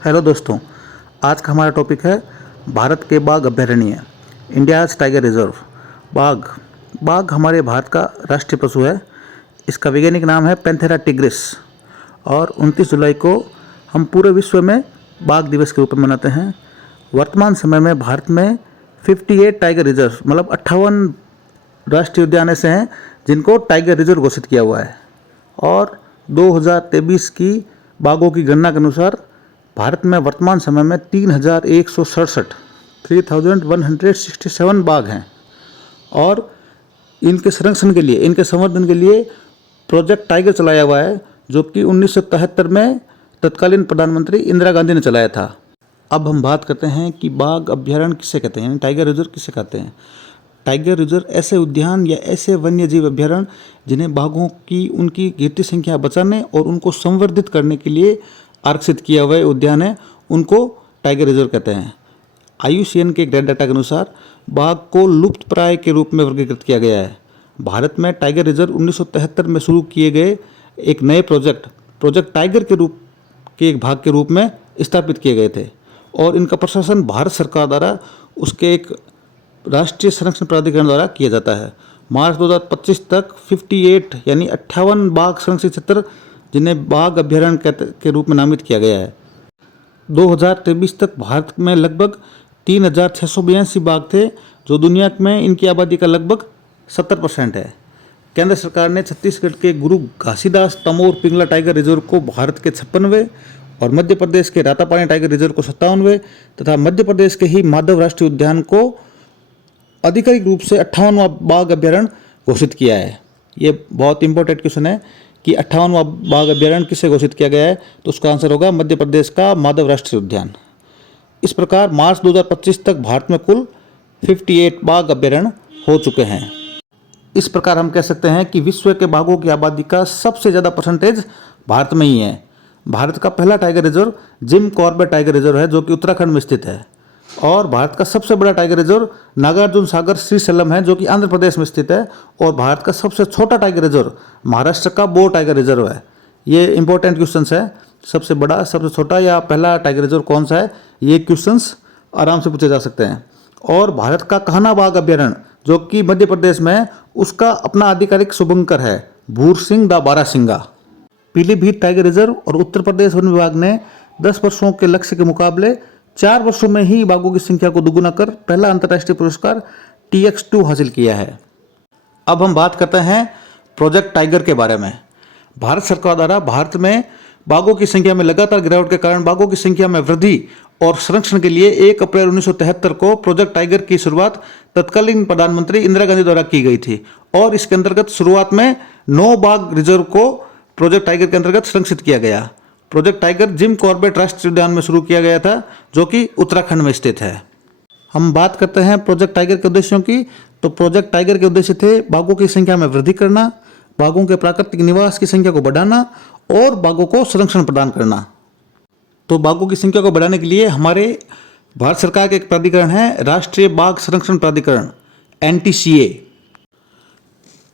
Hello दोस्तों, आज का हमारा टॉपिक है भारत के बाघ अभयारण्य, इंडियाज़ टाइगर रिजर्व। बाघ बाघ हमारे भारत का राष्ट्रीय पशु है। इसका वैज्ञानिक नाम है पैंथेरा टिग्रिस और 29 जुलाई को हम पूरे विश्व में बाघ दिवस के रूप में मनाते हैं। वर्तमान समय में भारत में 58 टाइगर रिजर्व मतलब 58 राष्ट्रीय उद्यान ऐसे हैं जिनको टाइगर रिजर्व घोषित किया हुआ है। और 2023 की बाघों की गणना के अनुसार भारत में वर्तमान समय में 3167 बाघ हैं। और इनके संरक्षण के लिए, इनके संवर्धन के लिए प्रोजेक्ट टाइगर चलाया हुआ है, जो कि 1973 में तत्कालीन प्रधानमंत्री इंदिरा गांधी ने चलाया था। अब हम बात करते हैं कि बाघ अभ्यारण्य किसे कहते हैं, यानी टाइगर रिजर्व किसे कहते हैं। टाइगर रिजर्व ऐसे उद्यान या ऐसे वन्य जीव अभ्यारण्य जिन्हें बाघों की उनकी गिरती संख्या बचाने और उनको संवर्धित करने के लिए आरक्षित किया हुआ उद्यान है, उनको टाइगर रिजर्व कहते हैं। IUCN के डाटा के अनुसार बाघ को लुप्त प्राय के रूप में वर्गीकृत किया गया है। भारत में टाइगर रिजर्व 1973 में शुरू किए गए एक नए प्रोजेक्ट टाइगर के एक भाग के रूप में स्थापित किए गए थे और इनका प्रशासन भारत सरकार द्वारा उसके एक राष्ट्रीय संरक्षण प्राधिकरण द्वारा किया जाता है। मार्च 2025 तक 58 यानी 58 बाघ संरक्षित क्षेत्र जिन्हें बाघ अभ्यारण्य के रूप में नामित किया गया है। 2023 तक भारत में लगभग 3682 बाघ थे, जो दुनिया में इनकी आबादी का लगभग 70% है। केंद्र सरकार ने छत्तीसगढ़ के गुरु घासीदास तमोर पिंगला टाइगर रिजर्व को भारत के 56वें और मध्य प्रदेश के रातापानी टाइगर रिजर्व को 57वें तथा मध्य प्रदेश के ही माधव राष्ट्रीय उद्यान को आधिकारिक रूप से 58वां बाघ अभ्यारण्य घोषित किया है। ये बहुत इंपॉर्टेंट क्वेश्चन है कि 58वां बाघ अभ्यारण्य किसे घोषित किया गया है, तो उसका आंसर होगा मध्य प्रदेश का माधव राष्ट्रीय उद्यान। इस प्रकार मार्च 2025 तक भारत में कुल 58 बाघ अभ्यारण्य हो चुके हैं। इस प्रकार हम कह सकते हैं कि विश्व के बाघों की आबादी का सबसे ज़्यादा परसेंटेज भारत में ही है। भारत का पहला tiger reserve Jim Corbett tiger reserve है, जो कि उत्तराखंड में स्थित है। और भारत का सबसे बड़ा टाइगर रिजर्व नागार्जुन सागर श्रीशैलम है, जो कि आंध्र प्रदेश में स्थित है। और भारत का सबसे छोटा टाइगर रिजर्व महाराष्ट्र का बोर टाइगर रिजर्व है। ये इंपॉर्टेंट क्वेश्चंस है, सबसे बड़ा, सबसे छोटा या पहला टाइगर रिजर्व कौन सा है, ये क्वेश्चंस आराम से पूछे जा सकते हैं। और भारत का कान्हा बाघ अभ्यारण्य, जो कि मध्य प्रदेश में है, उसका अपना आधिकारिक शुभंकर है भूरसिंह दा बारासिंगा। पीलीभीत टाइगर रिजर्व और उत्तर प्रदेश वन विभाग ने 10 वर्षों के लक्ष्य के मुकाबले 4 वर्षों में ही बाघों की संख्या को दुगुना कर पहला अंतर्राष्ट्रीय पुरस्कार TX2 हासिल किया है। अब हम बात करते हैं प्रोजेक्ट टाइगर के बारे में। भारत सरकार द्वारा भारत में बाघों की संख्या में लगातार गिरावट के कारण बाघों की संख्या में वृद्धि और संरक्षण के लिए 1 अप्रैल 1973 को प्रोजेक्ट टाइगर की शुरुआत तत्कालीन प्रधानमंत्री इंदिरा गांधी द्वारा की गई थी। और इसके अंतर्गत शुरुआत में 9 बाघ रिजर्व को प्रोजेक्ट टाइगर के अंतर्गत संरक्षित किया गया। प्रोजेक्ट टाइगर जिम कॉर्बेट राष्ट्रीय उद्यान में शुरू किया गया था, जो कि उत्तराखंड में स्थित है। हम बात करते हैं प्रोजेक्ट टाइगर के उद्देश्यों की। तो प्रोजेक्ट टाइगर के उद्देश्य थे बाघों की संख्या में वृद्धि करना, बाघों के प्राकृतिक निवास की संख्या को बढ़ाना और बाघों को संरक्षण प्रदान करना। तो बाघों की संख्या को बढ़ाने के लिए हमारे भारत सरकार का एक प्राधिकरण है, राष्ट्रीय बाघ संरक्षण प्राधिकरण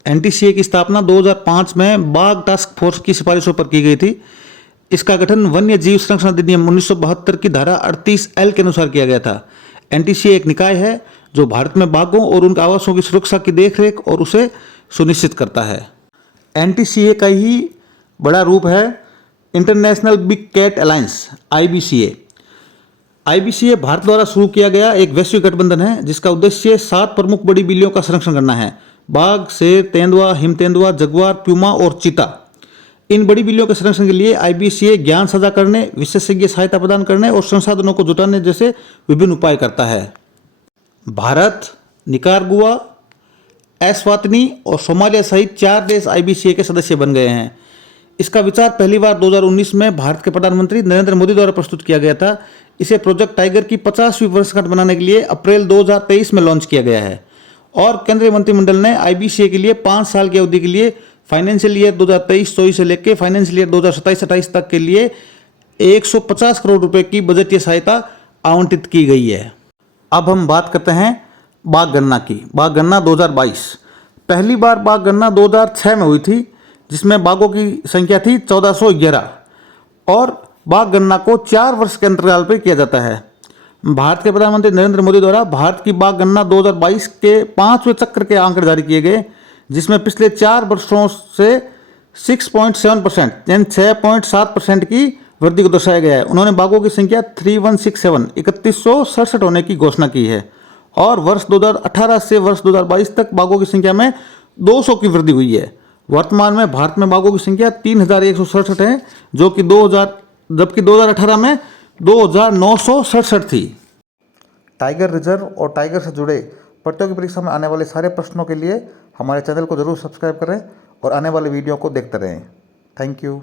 NTCA की स्थापना 2005 में बाघ टास्क फोर्स की सिफारिशों पर की गई थी। इसका गठन वन्य जीव संरक्षण अधिनियम 1972 की धारा 38L के अनुसार किया गया था। NTCA एक निकाय है जो भारत में बाघों और उनके आवासों की सुरक्षा की देखरेख और उसे सुनिश्चित करता है। NTCA का ही बड़ा रूप है international big cat alliance IBCA Bharat द्वारा शुरू किया गया एक वैश्विक गठबंधन है, जिसका उद्देश्य 7 प्रमुख बड़ी बिल्लियों का संरक्षण करना है। बाघ, शेर, तेंदुआ, हिम तेंदुआ, जगुआर, प्यूमा और चीता। इन बड़ी बिल्लियों के संरक्षण के लिए IBCA ज्ञान साझा करने, विशेषज्ञ सहायता प्रदान करने और संसाधनों को जुटाने जैसे विभिन्न उपाय करता है। भारत, निकारागुआ, एस्वातिनी और सोमालिया सहित 4 देश IBCA के सदस्य बन गए हैं। इसका विचार पहली बार 2019 में भारत के प्रधानमंत्री नरेंद्र मोदी द्वारा प्रस्तुत किया गया था। इसे प्रोजेक्ट टाइगर की 50वीं वर्षगांठ मनाने के लिए अप्रैल 2023 में लॉन्च किया गया है। और केंद्रीय मंत्रिमंडल ने IBCA के लिए 5 साल की अवधि के लिए फाइनेंशियल ईयर 2023-24 से लेकर फाइनेंशियल ईयर 2027-28 तक के लिए 150 करोड़ रुपए की बजटीय सहायता आवंटित की गई है। अब हम बात करते हैं बाघ गणना की। बाघ गणना 2022। पहली बार बाघ गणना 2006 में हुई थी, जिसमें बाघों की संख्या थी 1411 और बाघ गणना को 4 वर्ष के अंतराल पर किया जाता है। भारत के प्रधानमंत्री नरेंद्र मोदी द्वारा भारत की बाघ गणना 2022 के 5वें चक्र के आंकड़े जारी किए गए, जिसमें पिछले 4 वर्षों से 6.7% यानी 6.7% की वृद्धि को दर्शाया गया है। उन्होंने बाघों की संख्या 3167 होने की घोषणा की है और वर्ष 2018 से वर्ष 2022 तक बाघों की संख्या में 200 की वृद्धि हुई है। वर्तमान में भारत में बाघों की संख्या 3167 है, जबकि 2018 में 2967 थी। टाइगर रिजर्व और टाइगर से जुड़े प्रतियोगी परीक्षा में आने वाले सारे प्रश्नों के लिए हमारे चैनल को जरूर सब्सक्राइब करें और आने वाले वीडियो को देखते रहें। Thank you.